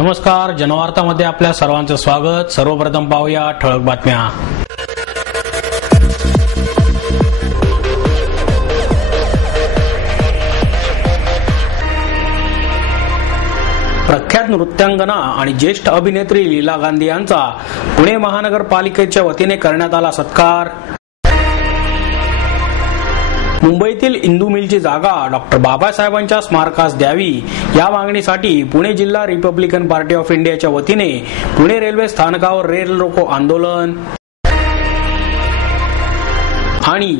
नमस्कार, जनवार्तामध्ये आपल्या सर्वांचं स्वागत। सर्वप्रथम पाहूया ठळक बातम्या। प्रख्यात नृत्यांगना आणि ज्येष्ठ अभिनेत्री लीला गांधी यांचा पुणे महानगरपालिकेच्या वतीने करण्यात आला सत्कार। मुंबईतील इंदू मिलची जागा डॉक्टर बाबासाहेबांच्या स्मारकास द्यावी या मागणीसाठी पुणे जिल्हा रिपब्लिकन पार्टी ऑफ इंडियाच्या वतीने पुणे रेल्वे स्थानकावर रेल रोको आंदोलन। आणि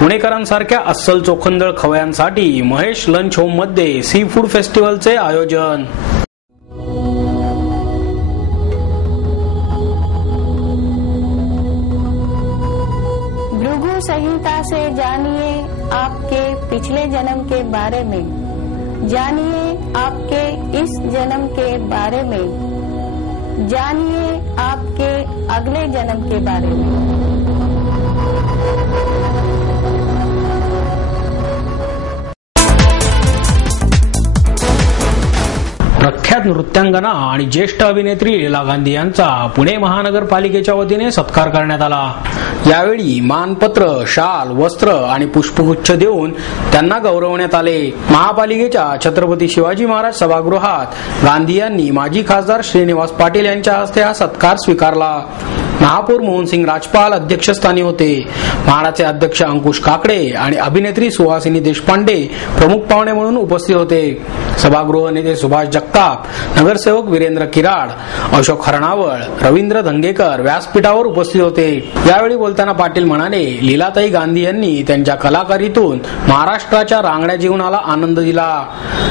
पुणेकरांसारख्या अस्सल चोखंदळ खवयांसाठी महेश लंच होम मध्ये सी फूड फेस्टिवलचे आयोजन। भृगु संहिता से जानिए आपके पिछले जन्म के बारे में, जानिए आपके इस जन्म के बारे में, जानिए आपके अगले जन्म के बारे में। प्रख्यात नृत्यांगना आणि ज्येष्ठ अभिनेत्री लीला गांधी यांचा पुणे महानगरपालिकेच्या वतीने सत्कार करण्यात आला। यावेळी मानपत्र, शाल, वस्त्र आणि पुष्पगुच्छ देऊन त्यांना गौरवण्यात आले। महापालिकेच्या छत्रपती शिवाजी महाराज सभागृहात गांधी यांनी माजी खासदार श्रीनिवास पाटील यांच्या हस्ते हा सत्कार स्वीकारला। महापौर मोहनसिंग राजपाल अध्यक्षस्थानी होते। म्हाडाचे अध्यक्ष अंकुश काकडे आणि अभिनेत्री सुहासिनी देशपांडे प्रमुख पाहुणे म्हणून उपस्थित होते। सभागृह नेते सुभाष जगताप, नगरसेवक वीरेंद्र किराड, अशोक हरणावळ, रवींद्र धंगेकर व्यासपीठावर उपस्थित होते। यावेळी बोलताना पाटील म्हणाले, लीलाताई गांधी यांनी त्यांच्या कलाकारीतून महाराष्ट्राच्या रांगड्या जीवनाला आनंद दिला।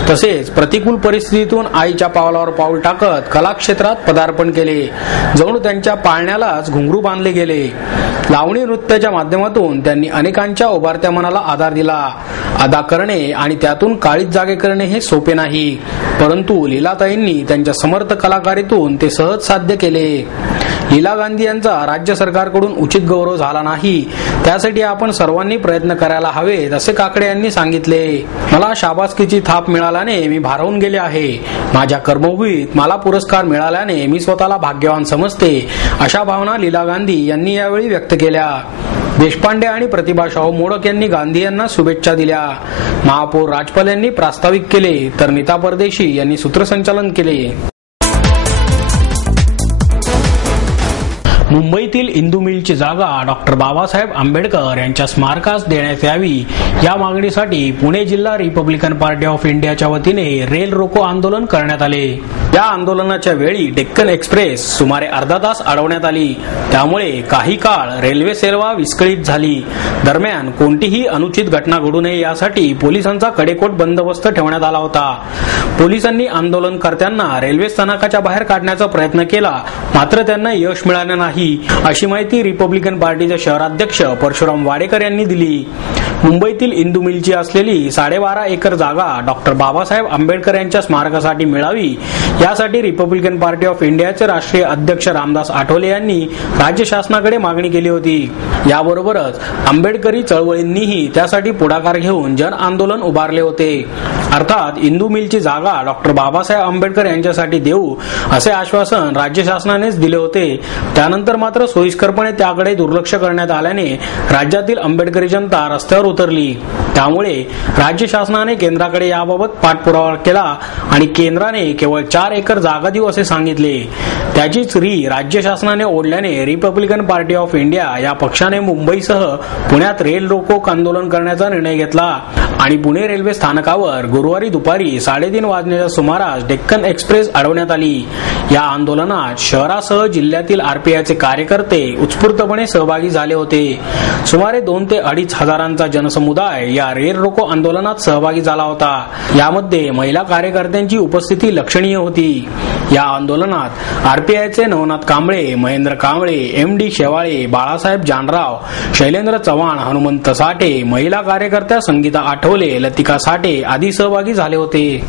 तसेच प्रतिकूल परिस्थितीतून आईच्या पावलावर पाऊल टाकत कला क्षेत्रात पदार्पण केले। जणू त्यांच्या पाळण्याला घुंगरू बांधले गेले। लावणी नृत्याच्या माध्यमातून त्यांनी अनेकांच्या उभारत्या मनाला आधार दिला। अदा करणे आणि त्यातून काळीज जागे करणे हे सोपे नाही, परंतु लीलाताईंनी त्यांच्या समर्थ कलाकारीतून ते सहज साध्य केले। लीला गांधी यांचा राज्य सरकारकडून उचित गौरव झाला नाही, त्यासाठी आपण सर्वांनी प्रयत्न करायला हवेत असे काकडे यांनी सांगितले। मला शाबासकीची थाप मिळाल्याने मी भारावून गेले आहे। माझ्या कर्मभूमीत मला पुरस्कार मिळाल्याने मी स्वतःला भाग्यवान समजते, अशा भावना लीला गांधी यांनी यावेळी व्यक्त केल्या। देशपांडे आणि प्रतिभा शाहू मोडक यांनी गांधी यांना शुभेच्छा दिल्या। महापौर राजपाल यांनी प्रास्ताविक केले, तर नीता परदेशी यांनी सूत्रसंचालन केले। मुंबईतील इंदू मिलची जागा डॉक्टर बाबासाहेब आंबेडकर यांच्या स्मारकास देण्यात यावी या मागणीसाठी पुणे जिल्हा रिपब्लिकन पार्टी ऑफ इंडियाच्या वतीने रेल रोको आंदोलन करण्यात आले। या आंदोलनाच्या वेळी डेक्कन एक्सप्रेस सुमारे अर्धा तास अडवण्यात आली, त्यामुळे काही काळ रेल्वे सेवा विस्कळीत झाली। दरम्यान कोणतीही अनुचित घटना घडू नये यासाठी पोलिसांचा कडेकोट बंदोबस्त ठेवण्यात आला होता। पोलिसांनी आंदोलनकर्त्यांना रेल्वे स्थानकाच्या बाहेर काढण्याचा प्रयत्न केला, मात्र त्यांना यश मिळाले नाही, अशी माहिती रिपब्लिकन पार्टीचे शहराध्यक्ष परशुराम वाडेकर यांनी दिली। मुंबईतील इंदू मिलची असलेली 12.5 एकर जागा डॉक्टर बाबासाहेब आंबेडकर यांच्या स्मारकासाठी मिळावी यासाठी रिपब्लिकन पार्टी ऑफ इंडियाचे राष्ट्रीय अध्यक्ष रामदास आठवले यांनी राज्य शासनाकडे मागणी केली होती। याबरोबरच आंबेडकरी चळवळींनीही त्यासाठी पुढाकार घेऊन जन आंदोलन उभारले होते। अर्थात इंदू मिलची जागा डॉक्टर बाबासाहेब आंबेडकर यांच्यासाठी देऊ असे आश्वासन राज्य शासनानेच दिले होते। त्यानंतर मात्र सोयीस्करपणे त्याकडे दुर्लक्ष करण्यात आल्याने राज्यातील आंबेडकरी जनता रस्त्यावर उतरली। त्यामुळे राज्य शासनाने केंद्राकडे याबाबत पाठपुरावा केला आणि केंद्राने केवळ 4 एकर जागा देऊ असे सांगितले। त्याचीच री राज्य शासनाने ओढल्याने रिपब्लिकन पार्टी ऑफ इंडिया या पक्षाने मुंबईसह पुण्यात रेल रोको आंदोलन करण्याचा निर्णय घेतला आणि पुणे रेल्वे स्थानकावर गुरुवारी दुपारी 3:30 वाजण्याच्या सुमारास डेक्कन एक्सप्रेस अडवण्यात आली। या आंदोलनात शहरासह जिल्ह्यातील आरपीआयचे कार्यकर्ते उत्स्फूर्तपणे सहभागी झाले होते। सुमारे 2 ते 2.5 हजारांचा जनसमुदाय या रेल रोको आंदोलनात सहभागी झाला होता। यामध्ये महिला कार्यकर्त्यांची उपस्थिती लक्षणीय होती। या आंदोलनात आरपीआयचे नवनाथ कांबळे, महेंद्र कांबळे, MD शेवाळे, बाळासाहेब जानराव, शैलेंद्र चव्हाण, हनुमंत साठे, महिला कार्यकर्त्या संगीता आठवले, लतिका साठे आदी सहभागी झाले होते।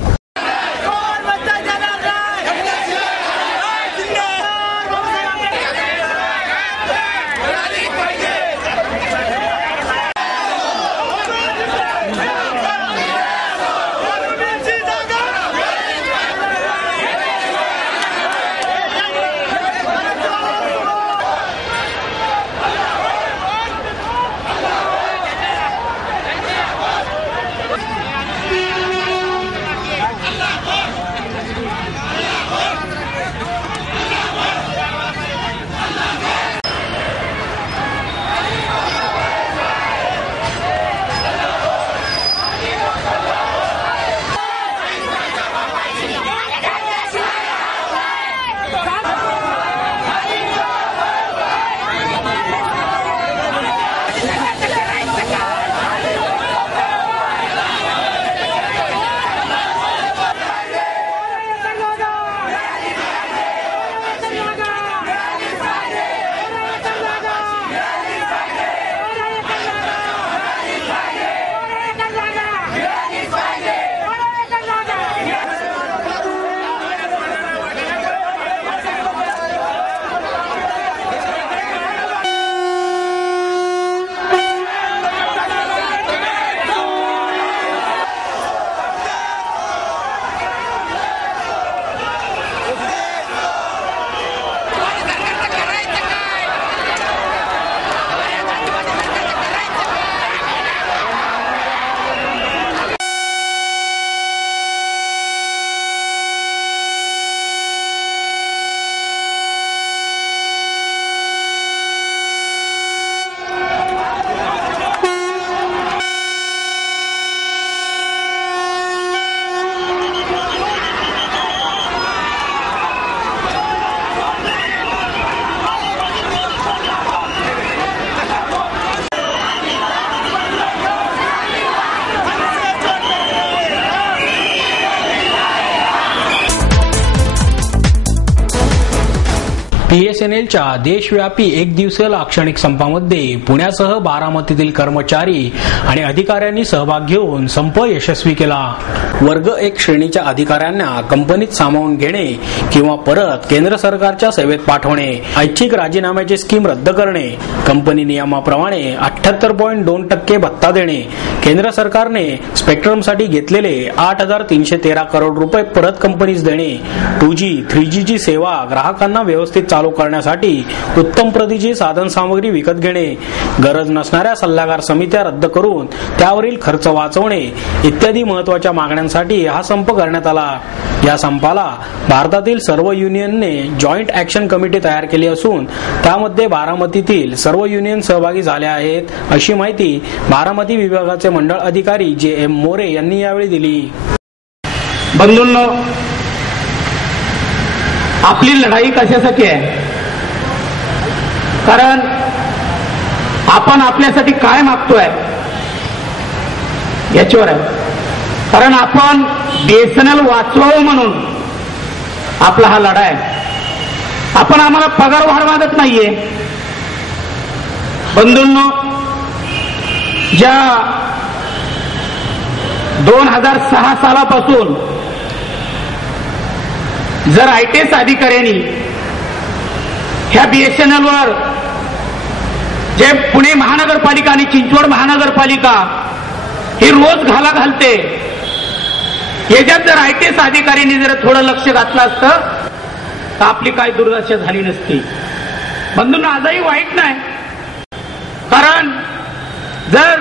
BSNLच्या देशव्यापी एक दिवसीय लाक्षणिक संपामध्ये पुण्यासह बारामतीतील कर्मचारी आणि अधिकाऱ्यांनी सहभाग घेऊन संप यशस्वी केला. वर्ग 1 श्रेणीच्या अधिकाऱ्यांना कंपनीत सामावून घेणे किंवा परत केंद्र सरकारच्या सेवेत पाठवणे, ऐच्छिक राजीनाम्याची स्कीम रद्द करणे, कंपनी नियमाप्रमाणे 78.2% भत्ता देणे, केंद्र सरकारने स्पेक्ट्रमसाठी घेतलेले 8,313 करोड रुपये परत कंपनीस देणे, 2G, 3G ची सेवा ग्राहकांना व्यवस्थित चालू करण्यासाठी उत्तम प्रतीची साधन सामग्री विकत घेणे, गरज नसणाऱ्या सल्लागार समित्या रद्द करून त्यावरील खर्च वाचवणे इत्यादी महत्त्वाच्या मागण्यांसाठी हा संप करण्यात आला. या संपाला भारतातील सर्व युनियनने जॉईंट ऍक्शन कमिटी तयार केली असून त्यामध्ये बारामतीतील सर्व युनियन सहभागी झाले आहेत, अशी माहिती बारामती विभागाचे मंडळ अधिकारी JM मोरे यांनी यावेळी दिली. बंधूंनो, आपली लढाई कशासाठी आहे? कारण आपण आपल्यासाठी काय मागतोय याच्यावर आहे. कारण आपण BSNL वाचवावं म्हणून आपला हा लढा आहे. आपण आम्हाला पगार वाढ मागत नाहीये. बंधूंनो, ज्या 2006 सालापासून जर ITS अधिकाऱ्यांनी ह्या BSNL वर जे पुणे महानगरपालिका आणि चिंचवड महानगरपालिका ही रोज घालते, याच्यात जर ITS अधिकाऱ्यांनी जर थोडं लक्ष घातलं असतं तर आपली काय दुर्दशा झाली नसती. बंधूंना, आजही वाईट नाही. कारण जर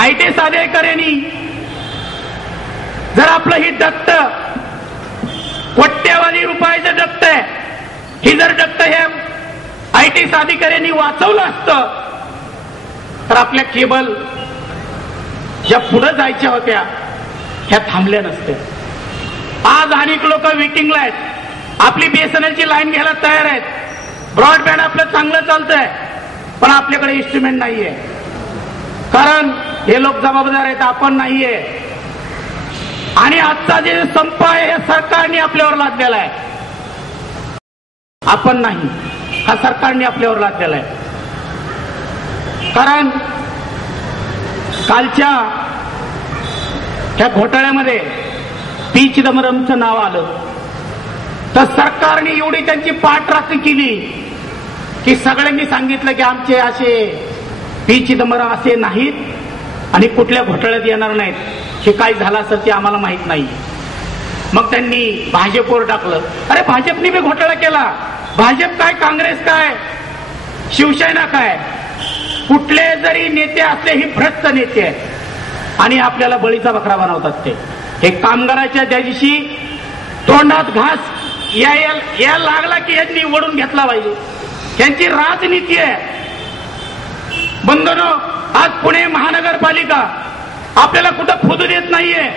ITS अधिकाऱ्यांनी जर आपलं ही डक्त कोट्यवधी रुपयाचं डक्त आहे, ही जर डक्त हे ITS अधिकाऱ्यांनी वाचवलं असतं तर आपल्या केबल ज्या पुढे जायच्या होत्या ह्या थांबल्या नसत्या. आज अनेक लोक वेटिंगला आहेत. आपली BSNLची लाईन घ्यायला तयार आहेत. ब्रॉडबँड आपलं चांगलं चालतंय, पण आपल्याकडे इन्स्ट्रुमेंट नाहीये. कारण हे लोक जबाबदार आहेत, आपण नाहीये. आणि आजचा जे संप आहे हे सरकारने आपल्यावर लादलेला आहे, आपण नाही. हा सरकारने आपल्यावर लादलेला आहे. कारण कालच्या त्या घोटाळ्यामध्ये P चिदंबरमचं नाव आलं तर सरकारने एवढी त्यांची पाठराखण केली की सगळ्यांनी सांगितलं की आमचे असे P चिदंबरम असे नाहीत आणि कुठल्या घोटाळ्यात येणार नाहीत. हे काय झालं असेल ते आम्हाला माहित नाही. मग त्यांनी भाजपवर टाकलं. अरे, भाजपने बी घोटाळा केला. भाजप काय, काँग्रेस काय, शिवसेना काय, कुठले जरी नेते असले ही भ्रष्ट नेते आहेत आणि आपल्याला बळीचा बकरा बनवतात. ते हे कामगाराच्या ज्या दिवशी तोंडात घास या लागला की यांनी ओढून घेतला पाहिजे. यांची राजनीती आहे. बंधनो, आज पुणे महानगरपालिका आपल्याला कुठं खोदू देत नाहीये.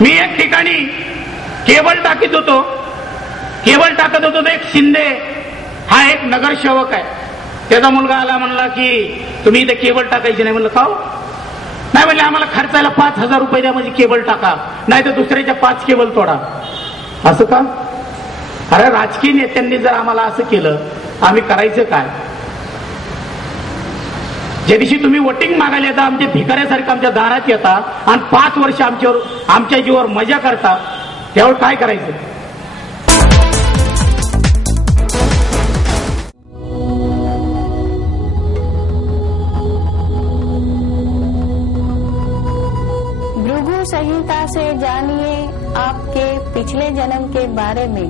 मी एक ठिकाणी केबल टाकत होतो तर एक शिंदे हा एक नगरसेवक आहे, त्याचा मुलगा आला, म्हणला की तुम्ही इथे केबल टाकायची नाही. म्हणलं का हो? नाही म्हणले, आम्हाला खर्चायला 5,000 रुपये द्या, म्हणजे केबल टाका, नाही तर दुसऱ्याच्या 5 केबल तोडा. असं का? अरे, राजकीय नेत्यांनी जर आम्हाला असं केलं, आम्ही करायचं काय? ज्या दिवशी तुम्ही वोटिंग मागायला येता, आमच्या भिकाऱ्यासारखं आमच्या दारात येता आणि 5 वर्ष आमच्या जीवावर मजा करता, त्यावर काय करायचं? भृगु संहिता से जानिए आपके पिछले जन्म के बारे में,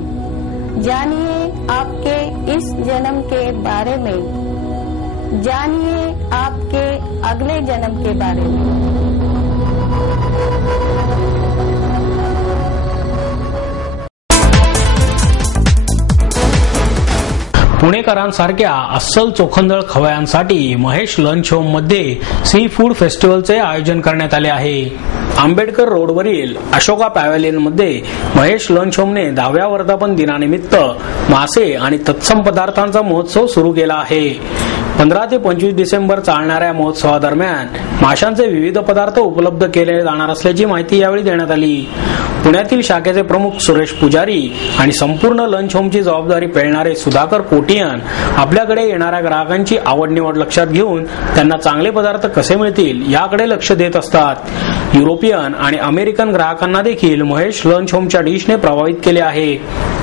जानिए आपके इस जन्म के बारे में, जानिए आपके अगले जन्म के बारे में. पुणेकरांसारख्या अस्सल चोखंदळ खवयांसाठी महेश लंच होम मध्ये सी फूड फेस्टिवलचे आयोजन करण्यात आले आहे. आंबेडकर रोडवरील अशोका पॅव्हेलियन मध्ये महेश लंच होमने 10व्या वर्धापन दिनानिमित्त मासे आणि तत्सम पदार्थांचा महोत्सव सुरू केला आहे. 15 ते 25 डिसेंबर चालणाऱ्या महोत्सवादरम्यान माशांचे विविध पदार्थ उपलब्ध केले जाणार असल्याची माहिती यावेळी देण्यात आली. पुण्यातील शाखेचे प्रमुख सुरेश पुजारी आणि संपूर्ण लंच होमची जबाबदारी पेलणारे सुधाकर कोटियन आपल्याकडे येणाऱ्या ग्राहकांची आवड निवड लक्षात घेऊन त्यांना चांगले पदार्थ कसे मिळतील याकडे लक्ष देत असतात. युरोपियन आणि अमेरिकन ग्राहकांना देखील महेश लंच होमच्या डिशने प्रभावित केले आहे.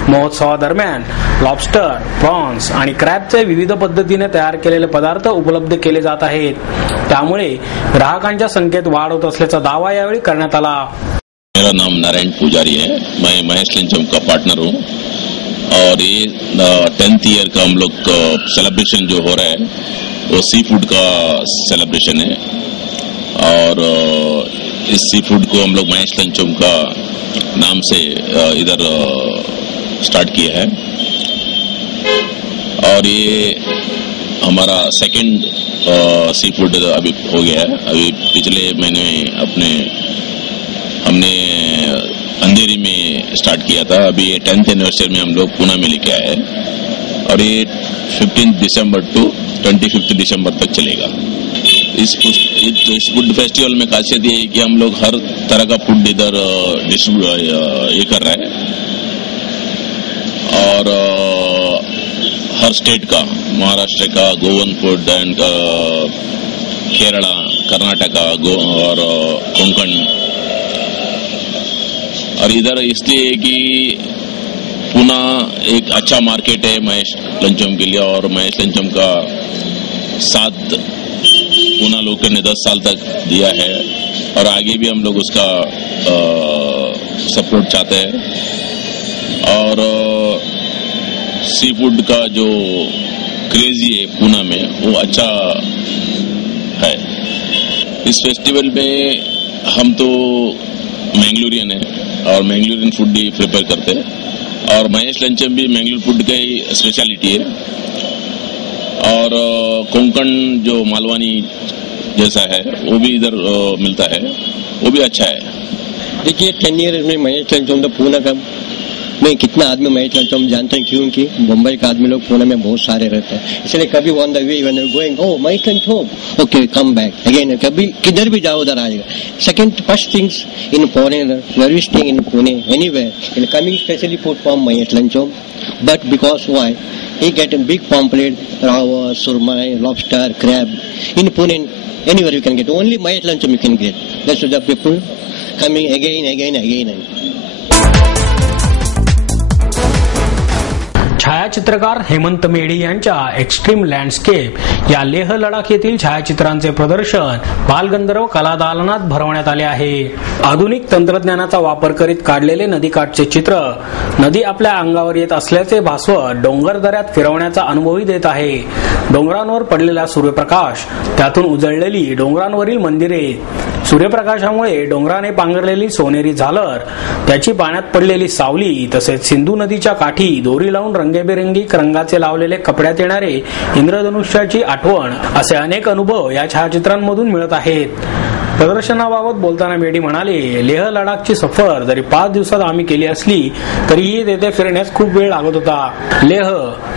महोत्सवादरम्यान लॉबस्टर, प्रॉन्स आणि क्रॅबचे विविध पद्धतीने तयार केलेले पदार्थ उपलब्ध केले जात आहेत. त्यामुळे ग्राहकांच्या संख्येत वाढ होत असल्याचा दावा यावेळी करण्यात आला. मेरा नाम नारायण पुजारी है. मैं महेश लंच होम का पार्टनर हूँ और ये 10th ईयर का हम लोग सेलिब्रेशन जो हो रहा है वो सी फूड का सेलिब्रेशन है और इस सी फूड को हम लोग महेश लंच होम का नाम से इधर स्टार्ट किया है और ये हमारा सेकंड सी फूड अभी हो गया है. अभी पिछले महीने हमने अंधेरी में स्टार्ट किया था. अभी ये 10th एनिवर्सरी में हम लोग पुणे में लेके आए हैं और ये 15 दिसंबर टू 25 दिसंबर तक चलेगा. इस फूड फेस्टिवल में खासियत ये है कि हम लोग हर तरह का फूड इधर ये कर रहे हैं और हर स्टेट का, महाराष्ट्र का Goan food end Kerala, Karnataka और कोंकण. और इधर इसलिए कि पुणे एक अच्छा मार्केट है महेश लंच होम के लिए और महेश लंच होम का साथ पुणे लोगों ने 10 साल तक दिया है और आगे भी हम लोग उसका सपोर्ट चाहते हैं. और सी फूड का जो क्रेजी है पुणे में वो अच्छा है. इस फेस्टिवल में हम तो मैंगलोरियन है और मैंगलोरियन फूड भी प्रिपेयर करते हैं और महेश लंच होम भी मैंगलोर फूड का ही स्पेशलिटी है और कोंकण जो मालवानी जैसा है वो भी इधर मिलता है, वो भी अच्छा है. देखिए 10 ईयर में महेश लंच होम तो पुणे का मैं कितना आदमी महेश लंच होम जानते हैं क्योंकि मुंबई का आदमी लोग पुणे में बहुत सारे रहते हैं. इसलिए कभी on the way when going oh Mahesh lunch home okay come back again. कभी किधर भी जाओ उधर आएगा. Second first things in foreigner were staying in Pune anywhere in coming specially food from Mahesh lunch home but because why he get a big pamphlet, rawa, surmai, lobster, crab. In Pune, anywhere you can get. Only Mahesh Lunch Home you can get. That's why the people coming again. छायाचित्रकार हेमंत मेढी यांच्या extreme landscape या लेह लडाख येथील छायाचित्रांचे प्रदर्शन बालगंधर्व कलादालनात भरवण्यात आले आहे. आधुनिक तंत्रज्ञानाचा वापर करीत काढलेले नदीकाठचे चित्र नदी आपल्या अंगावर येत असल्याचे भासवत डोंगर दऱ्यात फिरवण्याचा अनुभवही देत आहे. डोंगरांवर पडलेला सूर्यप्रकाश, त्यातून उजळलेली डोंगरांवरील मंदिरे, सूर्यप्रकाशामुळे डोंगराने पांघरलेली सोनेरी झालर, त्याची पाण्यात पडलेली सावली, तसेच सिंधू नदीच्या काठी दोरी लावून रंगीबेरंगी रंगाचे लावलेले कपड्यात येणारे इंद्रधनुष्याची आठवण असे अनेक अनुभव या छायाचित्रांमधून मिळत आहेत. प्रदर्शनाबाबत बोलताना मेढी म्हणाले, लेह लडाखची सफर जरी 5 दिवसात आम्ही केली असली तरीही तेथे फिरण्यास खूप वेळ लागत होता. लेह,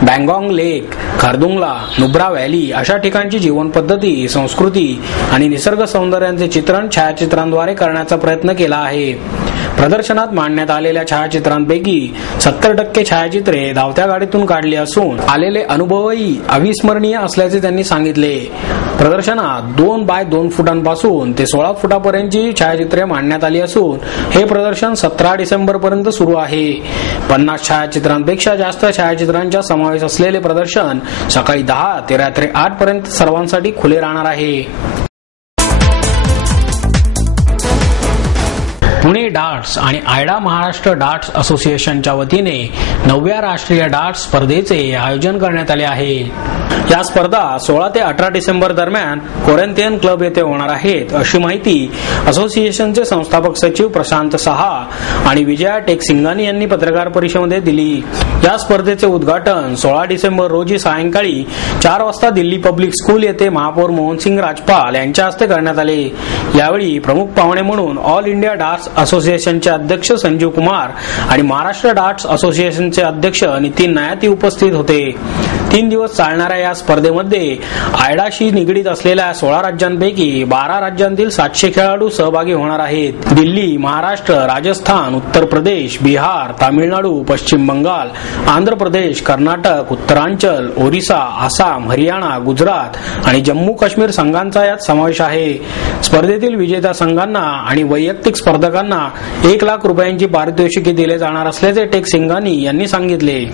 बँगॉंग लेक, खारदुंगला, नुब्रा व्हॅली अशा ठिकाणची जीवन पद्धती, संस्कृती आणि निसर्ग सौंदर्याचे चित्रण छायाचित्रांद्वारे करण्याचा प्रयत्न केला आहे. प्रदर्शनात मांडण्यात आलेल्या छायाचित्रांपैकी 70% छायाचित्रे धावत्या गाडीतून काढली असून आलेले अनुभवही अविस्मरणीय असल्याचे त्यांनी सांगितले. प्रदर्शनात 2 बाय 2 फुटांपासून ते 16 फुटापर्यंतची छायाचित्रे मांडण्यात आली असून हे प्रदर्शन 17 डिसेंबर पर्यंत सुरू आहे. 50 छायाचित्रांपेक्षा जास्त छायाचित्रांचा समावेश असलेले प्रदर्शन सकाळी 10 ते रात्री 8 पर्यंत सर्वांसाठी खुले राहणार आहे. पुणे डार्ट्स आणि आयडा महाराष्ट्र डार्ट्स असोसिएशनच्या वतीने 9व्या राष्ट्रीय डार्ट्स स्पर्धेचे आयोजन करण्यात आले आहे. या स्पर्धा 16 ते 18 डिसेंबर दरम्यान कोरिंथियन क्लब येथे होणार आहेत, अशी माहिती असोसिएशनचे संस्थापक सचिव प्रशांत सहा आणि विजया टेकसिंगानी यांनी पत्रकार परिषदेमध्ये दिली. या स्पर्धेचे उद्घाटन 16 डिसेंबर रोजी सायंकाळी 4 वाजता दिल्ली पब्लिक स्कूल येथे महापौर मोहनसिंग राजपाल यांच्या हस्ते करण्यात आले. यावेळी प्रमुख पाहुणे म्हणून ऑल इंडिया डार्ट्स असोसिएशनचे अध्यक्ष संजीव कुमार आणि महाराष्ट्र डार्ट्स असोसिएशनचे अध्यक्ष नितीन नायाती उपस्थित होते. 3 दिवस चालणाऱ्या या स्पर्धेमध्ये आयडाशी निगडीत असलेल्या 16 राज्यांपैकी 12 राज्यांतील 700 खेळाडू सहभागी होणार आहेत. दिल्ली, महाराष्ट्र, राजस्थान, उत्तर प्रदेश, बिहार, तामिळनाडू, पश्चिम बंगाल, आंध्र प्रदेश, कर्नाटक, उत्तरांचल, ओरिसा, आसाम, हरियाणा, गुजरात आणि जम्मू काश्मीर संघांचा यात समावेश आहे. स्पर्धेतील विजेत्या संघांना आणि वैयक्तिक स्पर्धकांना 1 लाख रुपयांची पारितोषिके दिले जाणार असल्याचे टेक सिंघानी यांनी सांगितले.